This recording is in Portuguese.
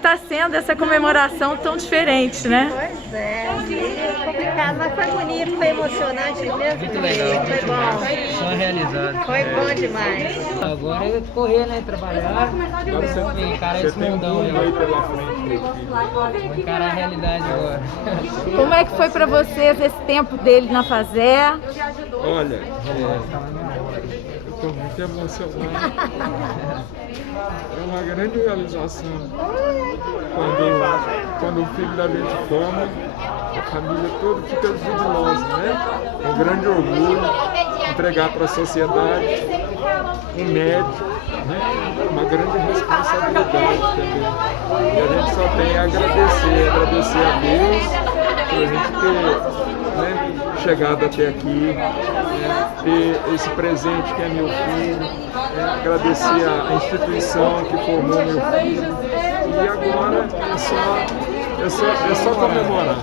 está sendo essa comemoração tão diferente, né? Pois é, meio complicado, mas foi bonito, foi emocionante mesmo. Muito legal, Foi bom. só realizado. Foi bom demais. Agora é correr, né? Trabalhar, encarar esse mundão aí. Vou encarar a realidade agora. Como é que foi para vocês esse tempo dele na Fazé? Olha, eu estou muito emocionado. É uma grande realização quando o filho da gente forma, a família toda fica jubilosa, né? Um grande orgulho entregar para a sociedade um médico, né? Uma grande responsabilidade também. E a gente só tem a agradecer a Deus por a gente ter, né, chegado até aqui, né, ter esse presente que é meu filho, né, agradecer a instituição que formou meu filho, e agora é só comemorar.